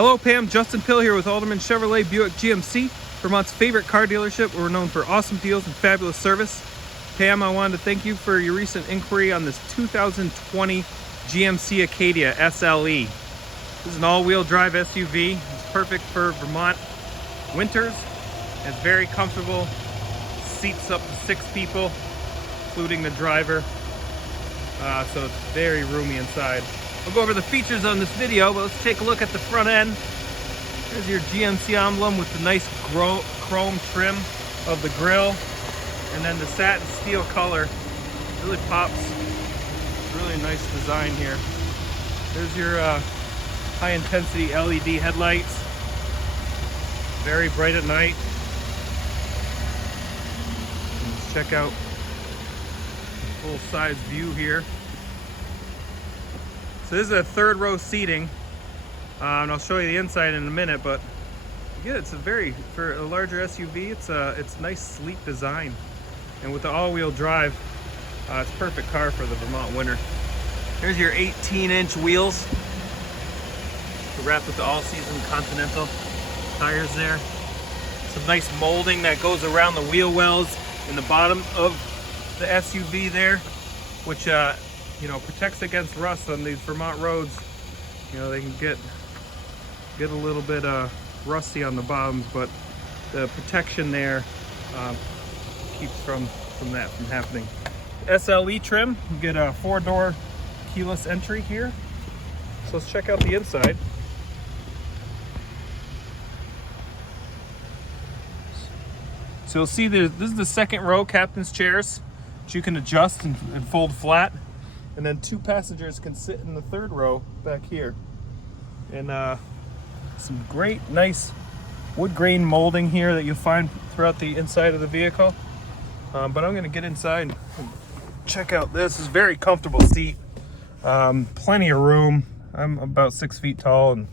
Hello Pam, Justin Pill here with Alderman Chevrolet Buick GMC, Vermont's favorite car dealership. We're known for awesome deals and fabulous service. Pam, I wanted to thank you for your recent inquiry on this 2020 GMC Acadia SLE. This is an all-wheel drive SUV. It's perfect for Vermont winters. It's very comfortable, seats up to 6 people, including the driver. So it's very roomy inside. We'll go over the features on this video, but let's take a look at the front end. There's your GMC emblem with the nice chrome trim of the grille, and then the satin steel color really pops. Really nice design here. There's your high intensity LED headlights, very bright at night. Let's check out the full size view here. So this is a third row seating, and I'll show you the inside in a minute, but yeah, it's for a larger SUV, it's nice sleek design. And with the all-wheel drive, it's a perfect car for the Vermont winter. Here's your 18-inch wheels, wrapped with the all-season Continental tires there. Some nice molding that goes around the wheel wells in the bottom of the SUV there, which protects against rust on these Vermont roads. They can get a little bit rusty on the bottoms, but the protection there keeps from that from happening. SLE trim, you get a 4-door keyless entry here. So let's check out the inside. So you'll see this is the second row captain's chairs, which you can adjust and fold flat. And then 2 passengers can sit in the third row back here. And some great, nice wood grain molding here that you'll find throughout the inside of the vehicle. But I'm gonna get inside and check out this. This is a very comfortable seat. Plenty of room. I'm about 6 feet tall, and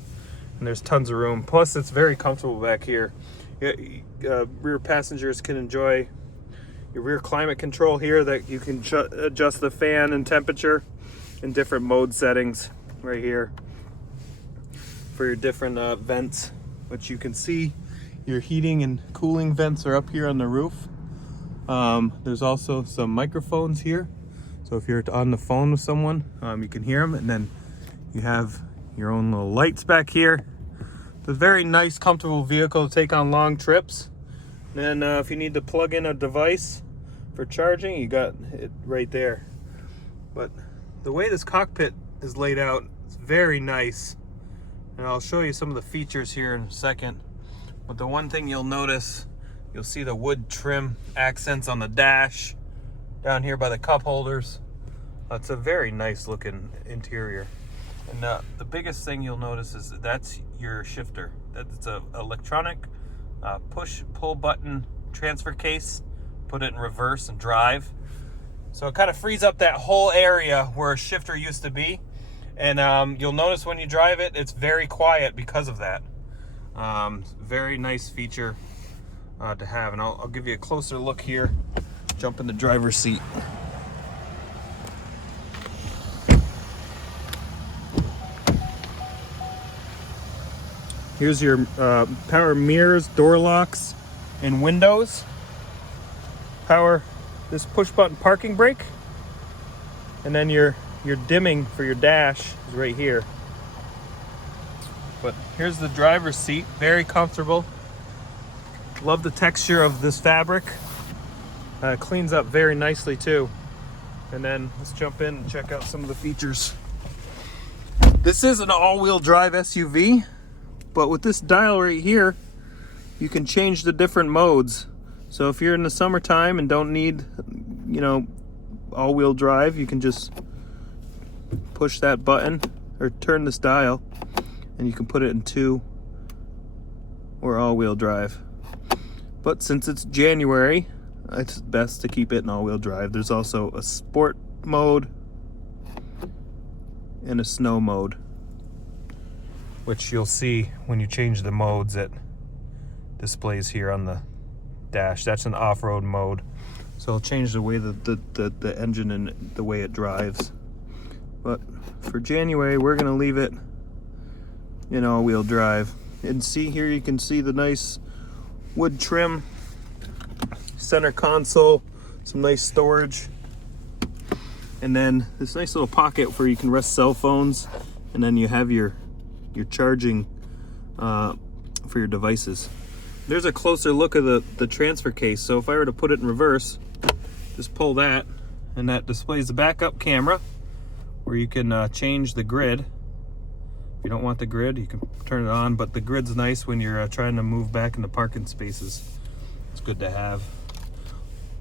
there's tons of room. Plus, it's very comfortable back here. Rear passengers can enjoy your rear climate control here, that you can adjust the fan and temperature in different mode settings right here for your different vents, which you can see your heating and cooling vents are up here on the roof. There's also some microphones here, so if you're on the phone with someone, you can hear them. And then you have your own little lights back here. It's a very nice, comfortable vehicle to take on long trips. And if you need to plug in a device for charging, you got it right there. But the way this cockpit is laid out is very nice, and I'll show you some of the features here in a second. But the one thing you'll notice, you'll see the wood trim accents on the dash down here by the cup holders. It's a very nice looking interior. And the biggest thing you'll notice is that's your shifter. That's an electronic push pull button transfer case. Put it in reverse and drive. So it kind of frees up that whole area where a shifter used to be. And you'll notice when you drive it, it's very quiet because of that. Very nice feature to have. And I'll give you a closer look here. Jump in the driver's seat. Here's your power mirrors, door locks, and windows. Power this push button parking brake, and then your dimming for your dash is right here. But here's the driver's seat, very comfortable. Love the texture of this fabric. Cleans up very nicely too. And then let's jump in and check out some of the features. This is an all-wheel drive SUV, but with this dial right here, you can change the different modes. So if you're in the summertime and don't need, all-wheel drive, you can just push that button or turn this dial, and you can put it in 2 or all-wheel drive. But since it's January, it's best to keep it in all-wheel drive. There's also a sport mode and a snow mode, which you'll see when you change the modes. It displays here on the dash. That's an off-road mode, so it'll change the way the engine and the way it drives. But for January, we're gonna leave it in all-wheel drive. And see here, you can see the nice wood trim, center console, some nice storage, and then this nice little pocket where you can rest cell phones, and then you have your charging for your devices. There's a closer look of the transfer case. So if I were to put it in reverse, just pull that, and that displays the backup camera where you can change the grid. If you don't want the grid, you can turn it on, but the grid's nice when you're trying to move back into parking spaces. It's good to have.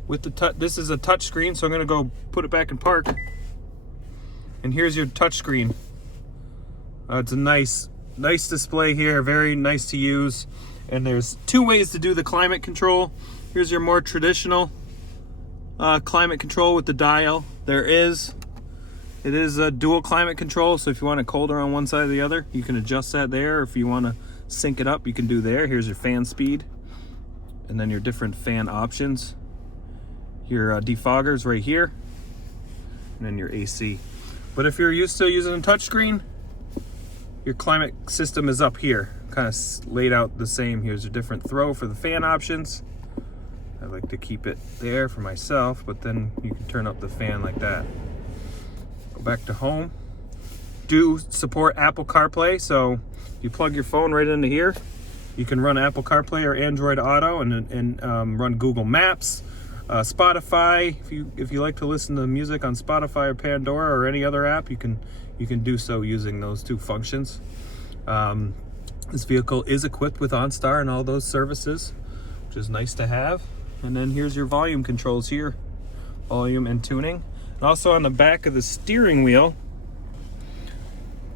With the this is a touch screen, so I'm gonna go put it back in park. And here's your touch screen. It's a nice display here, very nice to use. And there's two ways to do the climate control. Here's your more traditional climate control with the dial. It is a dual climate control, so if you want it colder on one side or the other, you can adjust that there. Or if you want to sync it up, you can do there. Here's your fan speed, and then your different fan options. Your defoggers right here, and then your AC. But if you're used to using a touchscreen, your climate system is up here, kind of laid out the same. Here's a different throw for the fan options. I like to keep it there for myself, but then you can turn up the fan like that. Go back to home. Do support Apple CarPlay, so you plug your phone right into here. You can run Apple CarPlay or Android Auto, and run Google Maps, Spotify. If you like to listen to music on Spotify or Pandora or any other app, you can do so using those two functions. This vehicle is equipped with OnStar and all those services, which is nice to have. And then here's your volume controls here, volume and tuning. And also on the back of the steering wheel,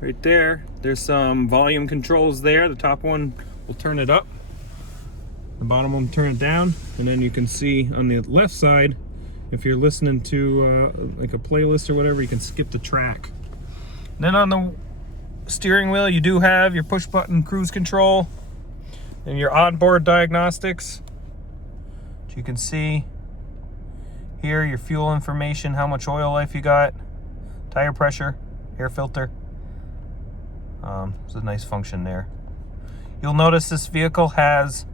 right there, there's some volume controls there. The top one will turn it up, the bottom one will turn it down, and then you can see on the left side, if you're listening to like a playlist or whatever, you can skip the track. And then on the steering wheel, you do have your push button cruise control and your onboard diagnostics, which you can see here, your fuel information, how much oil life you got, tire pressure, air filter. It's a nice function there. You'll notice this vehicle has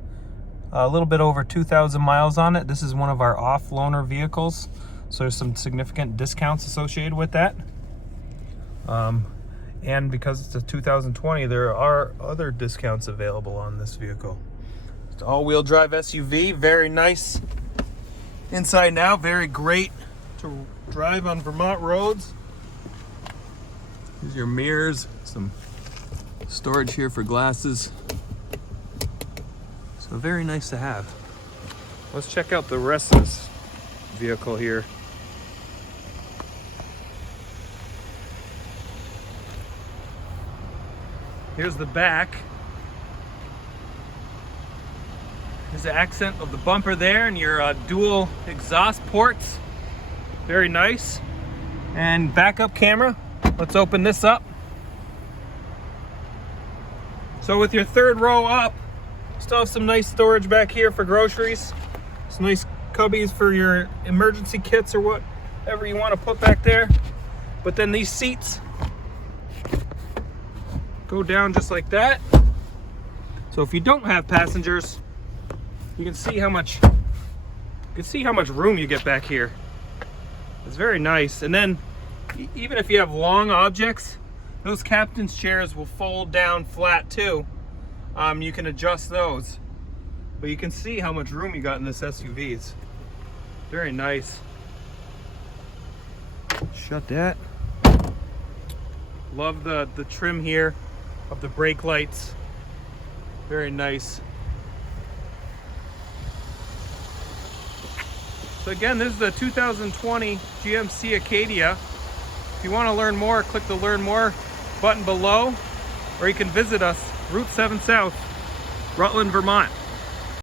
a little bit over 2,000 miles on it. This is one of our off-loaner vehicles, so there's some significant discounts associated with that. And because it's a 2020, there are other discounts available on this vehicle. It's an all-wheel drive SUV, very nice inside now, very great to drive on Vermont roads. Here's your mirrors, some storage here for glasses. So very nice to have. Let's check out the rest of this vehicle here. Here's the back. There's the accent of the bumper there, and your dual exhaust ports. Very nice. And backup camera. Let's open this up. So with your third row up, still have some nice storage back here for groceries. Some nice cubbies for your emergency kits or whatever you want to put back there. But then these seats go down just like that. So if you don't have passengers, you can see how much room you get back here. It's very nice. And then even if you have long objects, those captain's chairs will fold down flat too. You can adjust those, but you can see how much room you got in this SUV. It's very nice. Shut that. Love the trim here of the brake lights. Very nice. So again, this is the 2020 GMC Acadia. If you want to learn more, click the Learn More button below, or you can visit us, Route 7 South, Rutland, Vermont.